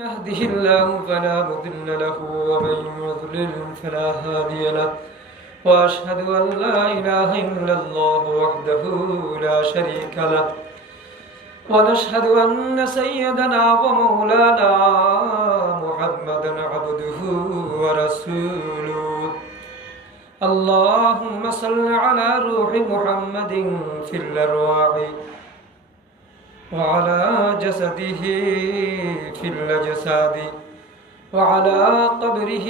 يهده الله فلا مضل له ومن يضلل فلا هادي له وأشهد أن لا إله إلا الله وحده لا شريك له ونشهد أن سيدنا ومولانا محمدا عبده ورسوله اللهم صل على روح محمد في الأرواح وعلى جسده في الأجساد وعلى قبره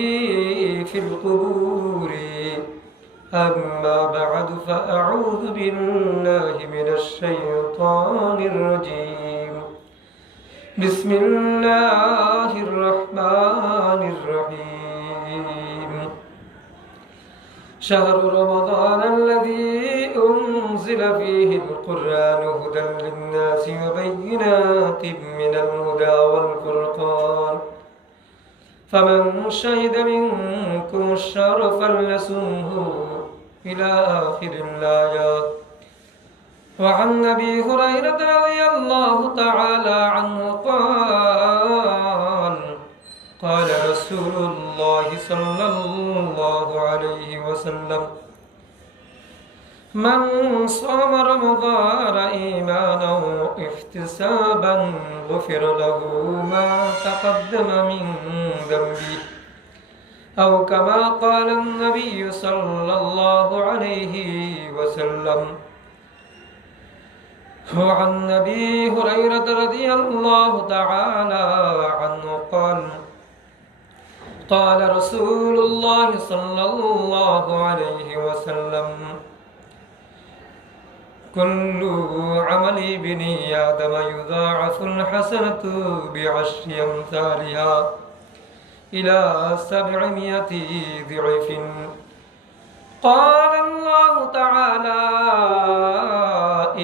في القبور أما بعد فأعوذ بالله من الشيطان الرجيم بسم الله الرحمن الرحيم شهر رمضان الذي أنزل فيه القرآن هدى للناس وبينات من الهدى والفرقان فمن شهد منكم الشهر فليصمه إلى آخر الآية وعن أبي هريرة رضي الله تعالى عنه قال رسول الله صلى الله عليه وسلم من صام رمضان إيمانا واحتسابا غفر له ما تقدم من ذنبه أو كما قال النبي صلى الله عليه وسلم وعن أبي هريرة رضي الله تعالى عنه قال رسول الله صلى الله عليه وسلم كل عمل ابن آدم يضاعف الحسنة بعشر أمثالها إلى 700 ضعف قال الله تعالى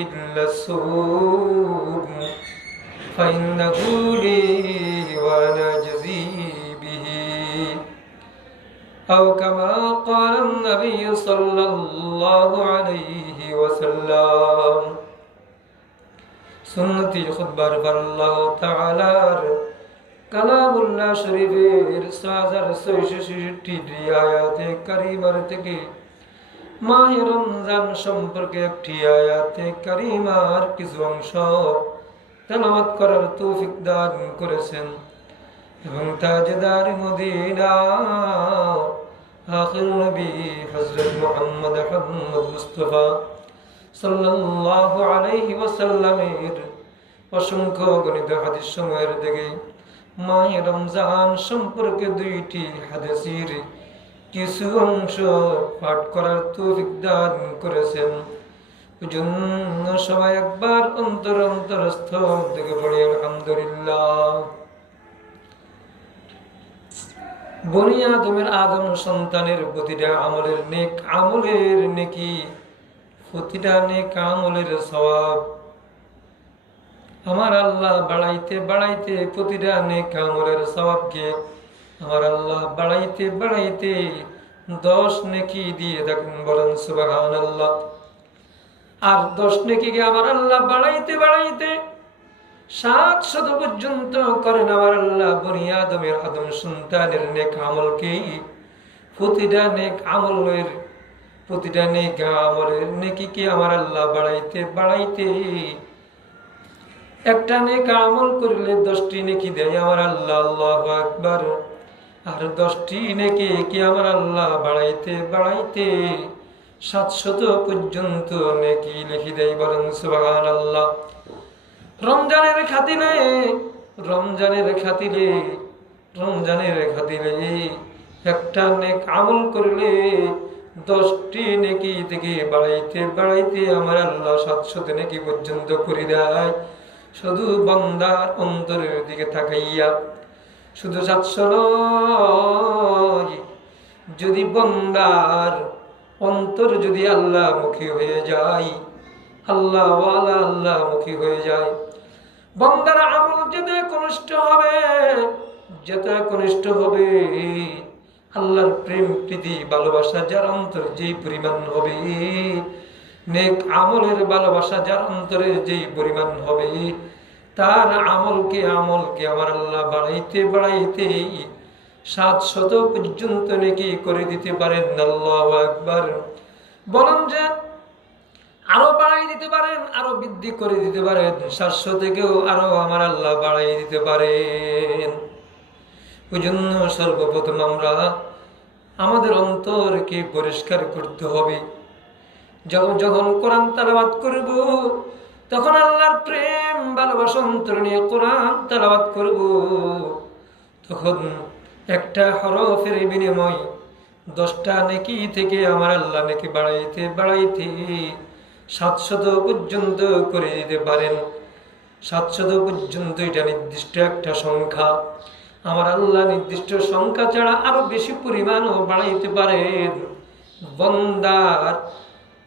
إلا الصوم فإنه لي وأنا أجزي به أو كما قال النبي صلى الله عليه وسلم সুন্নতি খুতবার পর আল্লাহ তাআলার কালামুল্লাহ শরীফের 6666 আয়াতে কারিমার থেকে মাহে রমজান সম্পর্কে একটি আয়াতে কারিমার কিছু অংশ তেলাওয়াত করার তৌফিক দান করেছেন এবং তাজদার মদিনা আখির নবী হযরত মুহাম্মদ মুস্তাফা সাল্লাল্লাহু আলাইহি ওয়াসাল্লামের অসংখ্য গণিত হাদিস সমূহের থেকে মাহে রমজান সম্পর্কে দুইটি হাদিসের কিছু অংশ পাঠ করার তৌফিক দান করেছেন। জন্য সবাই একবার অন্তরস্থ থেকে পড়ি আলহামদুলিল্লাহ। বনি আদম সন্তানের প্রতিটা আমলের নেক আমলের নেকি, প্রতিটা নেক আমলের সওয়াব আমার আল্লাহ বাড়াইতে বাড়াইতে প্রতিটা নেক আমলের সওয়াবকে আমার আল্লাহ বাড়াইতে বাড়াইতে 10 নেকি দিয়ে থাকেন, বলেন সুবহানাল্লাহ। আর 10 নেকিকে আমার আল্লাহ বাড়াইতে বাড়াইতে 700 পর্যন্ত করেন আমার আল্লাহ বনি আদম সন্তানের নেক আমলকে। প্রতিটা নেক আমলের নেকিকে আমার আল্লাহ বাড়াইতে বাড়াইতে একটা নেক আমল করলে 10টি নেকি দেয় আমার আল্লাহ, আল্লাহু আকবার। আর 10টি নেকি কি আমার আল্লাহ বাড়াইতে বাড়াইতে 700 পর্যন্ত নেকি লিখে দেয়, বলেন সুবহানাল্লাহ। রমজানের খাতিরে একটা নেক আমল করলে 10টি নেকি থেকে বাড়াইতে বাড়াইতে আমার আল্লাহ 700 নেকি পর্যন্ত করে দেয়। শুধু বান্দার অন্তরের দিকে তাকাইয়া, শুধু 700 নয়, যদি বান্দার অন্তর যদি আল্লাহমুখী হয়ে যায়, আল্লাহমুখী হয়ে যায়, বান্দার আমল যেতে কনিষ্ঠ হবে আল্লাহর প্রেম প্রীতি ভালোবাসা যার অন্তর যেই পরিমাণ হবে, নেক আমলের ভালোবাসা যার অন্তরে যেই পরিমাণ হবে, তার আমলকে আমার আল্লাহ বাড়াইতে বাড়াইতে 700 পর্যন্ত নেকি করে দিতে পারেন। আল্লাহু আকবার। বলেন যে আরো বাড়াই দিতে পারেন, আরো বৃদ্ধি করে দিতে পারেন, 700 থেকেও আরো আমার আল্লাহ বাড়াই দিতে পারেন। ওই জন্য সর্বপ্রথম আমরা আমাদের অন্তরকে পরিষ্কার করতে হবে। যখন কোরআন তেলাওয়াত করব, তখন আল্লাহর প্রেম ভালোবাসা অন্তর নিয়ে কোরআন তেলাওয়াত করব, তখন একটা হরফের বিনিময় 10টা নেকি থেকে আমার আল্লাহ নেকি বাড়াইতে বাড়াইতে 700 পর্যন্ত করে দিতে পারেন। 700 পর্যন্ত এটা নির্দিষ্ট একটা সংখ্যা। আমার আল্লাহ নির্দিষ্ট সংখ্যা ছাড়া আরো বেশি পরিমাণও বাড়াইতে পারেন। বান্দার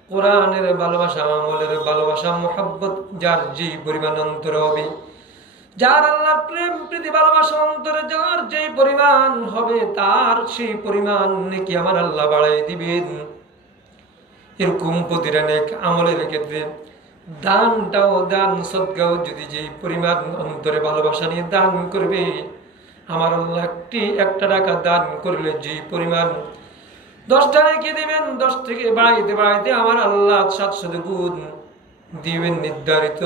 কোরআনের ভালোবাসা, আমলের ভালোবাসা, মোহাব্বত যার যে পরিমাণ অন্তরে হবে, যার আল্লাহর প্রেম প্রীতি ভালোবাসা অন্তরে যার যে পরিমাণ হবে, তার সেই পরিমাণ নাকি আমার আল্লাহ বাড়াই দিবেন। এরকম প্রতিটা নেক আমলের ক্ষেত্রে দান সদকাও যদি যে পরিমাণ অন্তরে ভালোবাসা নিয়ে দান করবে, আমার আল্লাহ একটা টাকা দান করলে যে পরিমাণ 10টা রেখে দিবেন, 10 থেকে বাড়াইতে বাড়াইতে আমার আল্লাহ 700 গুণ দিবেন নির্ধারিত।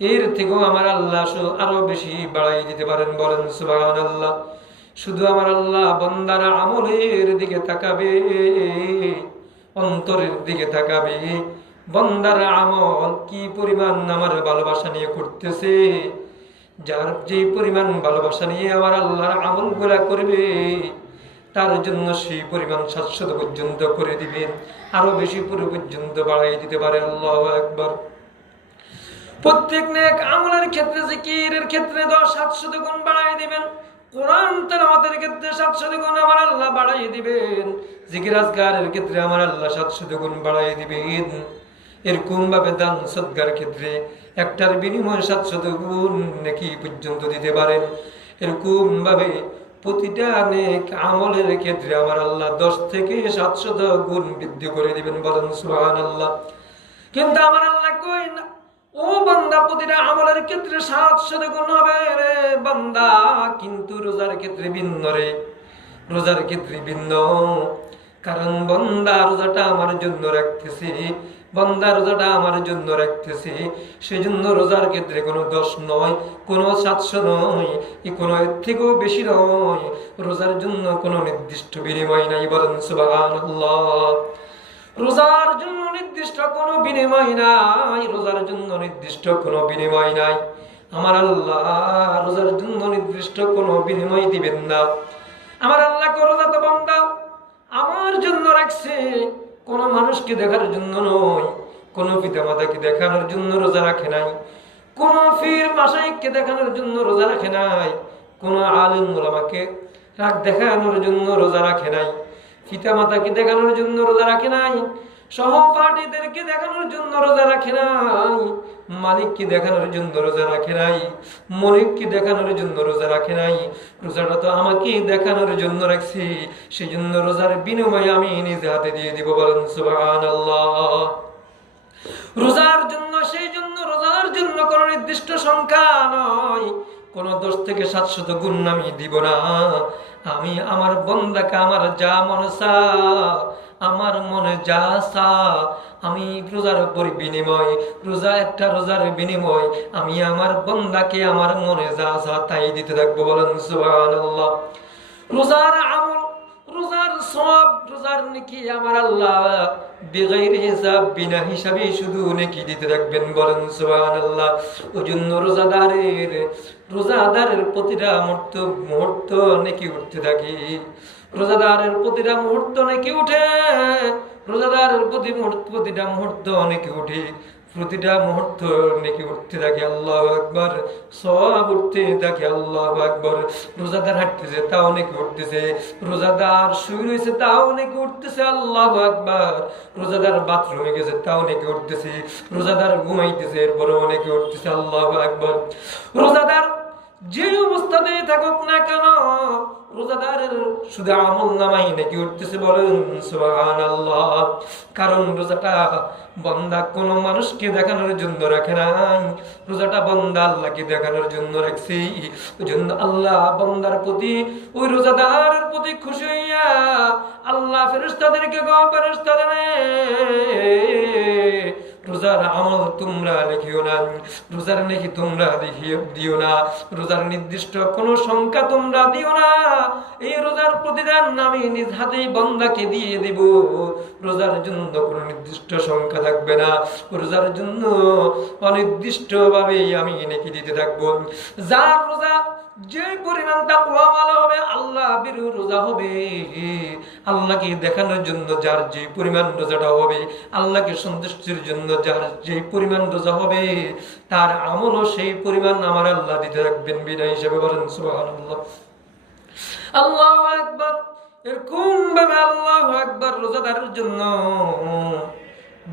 এর থেকেও আমার আল্লাহ আরো বেশি বাড়াই দিতে পারেন। বলেন সুবহানাল্লাহ। শুধু আমার আল্লাহ বান্দার আমলের দিকে তাকাবে, অন্তরের দিকে তাকাবে, বান্দার আমল কি পরিমাণ আমার ভালোবাসা নিয়ে করতেছে। যার যে পরিমাণ ভালোবাসা নিয়ে আমার আল্লাহর আমল গুলা করবে, তার জন্য সেই পরিমাণ 700 পর্যন্ত করে দিবেন, আরো বেশি পর্যন্ত বাড়াই দিতে পারে। আল্লাহু আকবার। প্রত্যেক নেক আমলের ক্ষেত্রে, জিকিরের ক্ষেত্রে 700 গুণ বাড়াই দিবেন। কোরআন তেলাওয়াতের ক্ষেত্রে 700 গুণ আমার আল্লাহ বাড়াই দিবেন। জিকির আজকারের ক্ষেত্রে আমার আল্লাহ 700 গুণ বাড়াই দিবেন। এরকম ভাবে দান সদকার ক্ষেত্রে একটার বিনিময়ে 700 গুণ নেকি পর্যন্ত দিতে পারেন। এরকম ভাবে প্রতিটা নেক আমলের ক্ষেত্রে আমার আল্লাহ 10 থেকে 700 গুণ বৃদ্ধি করে দিবেন। বলেন সুবহানাল্লাহ। কিন্তু আমার আল্লাহ কই না, ও বান্দা প্রতিটা আমলের ক্ষেত্রে 700 গুণ হবে রে বান্দা, কিন্তু রোজার ক্ষেত্রে ভিন্ন রে, রোজার ক্ষেত্রে ভিন্ন। কারণ বান্দা রোজাটা আমার জন্য রাখতেছি, বান্দা রোজাটা আমার জন্য রাখতেছি, সেজন্য রোজার ক্ষেত্রে কোনো 10 নয়, কোনো 700 নয়, কোনো এর থেকেও বেশি নয়। রোজার জন্য কোনো নির্দিষ্ট বিনিময় নাই। বলেন সুবহানাল্লাহ। রোজার জন্য নির্দিষ্ট কোনো বিনিময় নাই, রোজার জন্য নির্দিষ্ট কোনো বিনিময় নাই। আমার আল্লাহ রোজার জন্য নির্দিষ্ট কোনো বিনিময় দিবেন না। আমার আল্লাহ রোজা তো বান্দা আমার জন্য রাখছে, কোন মানুষকে দেখার জন্য নয়, কোন পিতা মাতাকে দেখানোর জন্য রোজা রাখে নাই, কোন পীর মাশায়েখকে দেখানোর জন্য রোজা রাখে নাই, কোন আলেম ওলামাকে দেখানোর জন্য রোজা রাখে নাই, পিতা মাতাকে দেখানোর জন্য রোজা রাখে নাই, সহপাঠীদেরকে দেখানোর জন্য রোজা রাখে নাই, মালিককে দেখানোর জন্য রোজা রাখে নাই, মনিককে দেখানোর জন্য রোজা রাখে নাই। রোজাটা তো আমাকে দেখানোর জন্য রাখছি, সেই জন্য রোজার বিনিময়ে আমি নিজে হাতে দিয়ে দিব। বলেন সুবহানাল্লাহ। রোজার জন্য, সেই জন্য রোজার জন্য কোন নির্দিষ্ট সংখ্যা নয়, কোন 10 থেকে 700 গুণ আমি দিব না। আমি আমার বান্দাকে আমার যা মনে চা, আমার মনে যা চা, আমি রোজার উপর বিনিময়, একটা রোজার বিনিময় আমি আমার বান্দাকে আমার মনে যা চা তাই দিতে থাকবো। বলেন সুবহানাল্লাহ। রোজার আমল, রোজার সওয়াব, রোজার নেকি আমার আল্লাহ বেগাইর হিসাব, বিনা হিসাবে শুধু নেকি দিতে থাকবেন। বলেন সুবহানাল্লাহ। ওজন্য রোজাদারের প্রতিটা মুহূর্ত নেকি উঠতে থাকে, রোজাদারের প্রতিটা মুহূর্ত নেকি উঠে, রোজাদারের প্রতিটা মুহূর্ত নেকি উঠে, প্রতিটা মুহূর্ত নেকি উঠতে থাকে। আল্লাহু আকবার। সওয়াব উঠতে থাকে। আল্লাহু আকবার। রোজাদার হাঁটতেছে তাও নেকি উঠতেছে, রোজাদার শুয়ে রয়েছে তাও নেকি উঠতেছে। আল্লাহু আকবার। রোজাদার বাথরুমে গেছে তাও নেকি উঠতেছে, রোজাদার ঘুমাইতেছে এরপরেও নেকি উঠতেছে। আল্লাহু আকবার। রোজাদার যে অবস্থাতে থাকুক না কেন, রোজাদারের শুধু আমল নামাই নাকি উঠতেছে, বলেন সুবহানাল্লাহ। কারণ রোজাটা বান্দা কোন মানুষকে দেখানোর জন্য রাখে নাই, রোজাটা বান্দা আল্লাহকে দেখানোর জন্য রাখছি। ওই জন্য আল্লাহ বান্দার প্রতি, ওই রোজাদারের প্রতি খুশি হইয়া আল্লাহ ফেরেশতাদেরকে ফেরেশতাদের রোজার আমল তোমরা লিখিও না, রোজার নেকি তোমরা দিও না, রোজার নির্দিষ্ট কোন সংখ্যা তোমরা দিও না। এই রোজার প্রতিদান আমি নিজ হাতেই বান্দাকে দিয়ে দেব। রোজার জন্য কোন নির্দিষ্ট সংখ্যা থাকবে না, রোজার জন্য অনির্দিষ্ট ভাবে আমি নেকি দিতে থাকবো। যার রোজা যে পরিমাণ তাকওয়াওয়ালা হবে, আল্লাহ বিরু রোজা হবে, আল্লাহকে দেখানোর জন্য যার যে পরিমাণ রোজাটা হবে, আল্লাহকে সন্তুষ্টির জন্য যার যে পরিমাণ রোজা হবে, তার আমলও সেই পরিমাণ আমার আল্লাহ দিতে রাখবেন। বিনা হিসেবে বলেন সুবহানাল্লাহ, আল্লাহু আকবার। এরকম ভাবে আল্লাহু আকবার রোজাদারের জন্য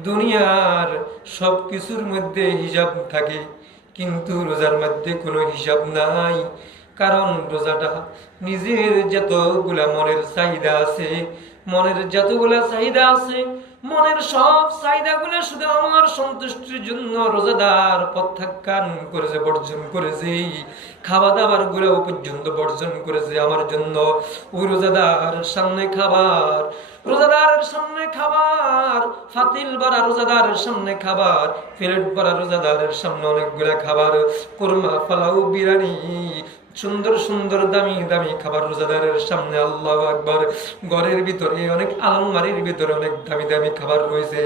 দুনিয়ার সবকিছুর মধ্যে হিসাব থাকে, কিন্তু রোজার মধ্যে কোনো হিসাব নাই। কারণ রোজাটা নিজের যতগুলা মনের চাহিদা আছে, মনের যতগুলা চাহিদা আছে, মনের সব চাহিদাগুলো শুধু আমার সন্তুষ্টির জন্য রোজাদার প্রত্যাখ্যান করেছে, বর্জন করেছে। খাওয়া দাবার গুলো পর্যন্ত বর্জন করেছে আমার জন্য। ওই রোজাদার সামনে খাবার, রোজাদারের সামনে খাবার, ফাতিল ভরা রোজাদারের সামনে খাবার, প্লেট ভরা রোজাদারের সামনে অনেকগুলা খাবার, কোরমা, পোলাও, বিরিয়ানি, সুন্দর সুন্দর দামি দামি খাবার রোজাদারের সামনে। আল্লাহু আকবার। ঘরের ভিতরে অনেক, আলমারির ভিতরে অনেক দামি দামি খাবার রয়েছে,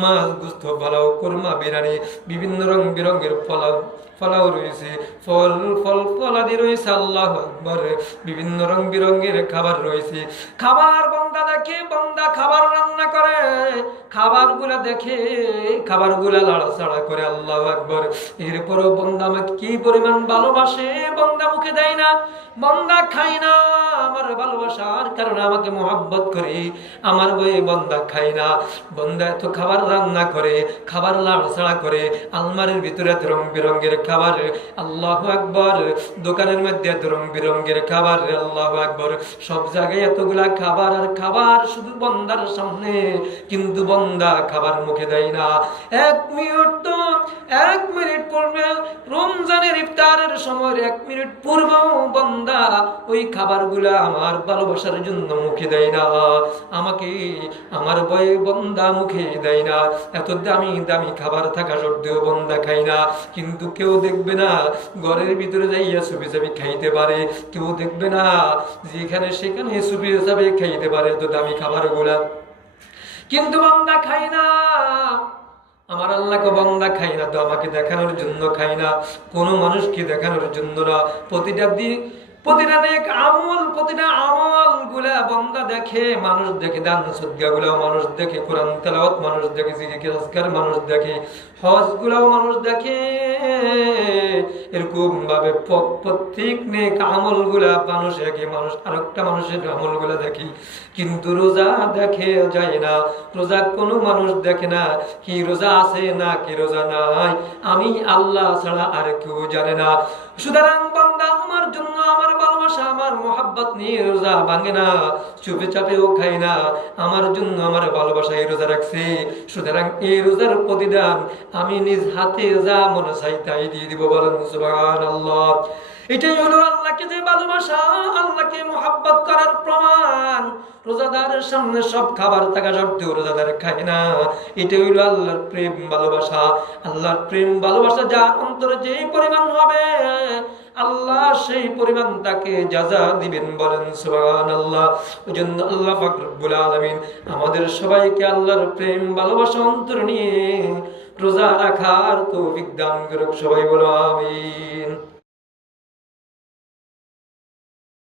মাছ, গোশত, পোলাও, কোরমা, বিরিয়ানি, বিভিন্ন রং বেরঙের পোলাও রয়েছে, ফল ফলাদি রয়েছে। আল্লাহু আকবার। বিভিন্ন রং বেরঙের খাবার রয়েছে। খাবার বান্দা দেখে, বান্দা খাবার রান্না করে, খাবারগুলা দেখে, খাবারগুলা লাড়াচাড়া করে। আল্লাহু আকবার। এরপরও বান্দা আমাকে কি পরিমাণ ভালোবাসে, বান্দা মুখে দেয় না, বান্দা খায় না। আমার ভালোবাসার কারণে আমাকে মোহাব্বত করে, আমার বই বান্দা খায় না। বান্দা এত খাবার রান্না করে, খাবার লাড়াচাড়া করে, আলমারির ভিতরে এত রং বেরঙের খাবার। আল্লাহু আকবার। দোকানের মধ্যে এত রং বেরঙের খাবার। আল্লাহু আকবার। সব জায়গায় এতগুলা খাবার আর খাবার শুধু বান্দার সামনে, কিন্তু বান্দা খাবার মুখে দেয় না। এক মিনিট পূর্বে রমজানের ইফতারের সময় 1 মিনিট পূর্বেও বান্দা ওই খাবারগুলা আমার ভালোবাসার জন্য মুখে দেয় না, আমাকে আমার ভয়ে বান্দা মুখে দেয় না। এত দামি দামি খাবার থাকা সত্ত্বেও বান্দা খায় না। কিন্তু কেউ দেখবে না ঘরের ভিতরে যাইয়া চুপি চাপি খাইতে পারে, কেউ দেখবে না যেখানে সেখানে চুপি চাপি খাইতে পারে এত দামি খাবারগুলা, কিন্তু বান্দা খায় না। আমার আল্লাহকে বান্দা খাই না তো আমাকে দেখানোর জন্য খাই না, কোনো মানুষকে দেখানোর জন্য না। প্রতিটা আমল গুলা বান্দা দেখে, মানুষ দেখে, দান সদকা গুলাও মানুষ দেখে, কোরআন তেলাওয়াত মানুষ দেখে, জিকির আজকার মানুষ দেখে, হজ গুলাও মানুষ দেখে। এরকম ভাবে প্রত্যেক নেক আমল গুলা মানুষ দেখে, মানুষ আরেকটা মানুষের আমল গুলা দেখি, কিন্তু রোজা দেখে যায় না। রোজা কোনো মানুষ দেখে না, কি রোজা আছে না কি রোজা নাই, আমি আল্লাহ ছাড়া আর কেউ জানে না। সুতরাং বান্দা আমার জন্য আমার ভালোবাসা, আমার মোহাব্বত নিয়ে রোজা ভাঙে না, চুপে চাপেও খাই না, আমার জন্য আমার ভালোবাসা এই রোজা রাখছে। সুতরাং এই রোজার প্রতিদান আমি নিজ হাতে যা মনে চাই তাই দিয়ে দিব। বলেন সুবহানাল্লাহ। এটাই হলো আল্লাহকে যে ভালোবাসা, আল্লাহকে মোহাব্বত করার প্রমাণ। রোজাদারের সামনে সব খাবার থাকা সত্ত্বেও রোজাদার খায় না, এটাই হলো আল্লাহর প্রেম ভালোবাসা। আল্লাহর প্রেম ভালোবাসা যা অন্তরে যেই পরিমাণ হবে, আল্লাহ সেই পরিমাণ তাকে যাজা দিবেন। বলেন সুবহানাল্লাহ। ওই জন্য আল্লাহ পাক রব্বুল আলামিন আমাদের সবাইকে আল্লাহর প্রেম ভালোবাসা অন্তরে নিয়ে রোজা রাখার তৌফিক দান করুক। সবাই বলো আমিন।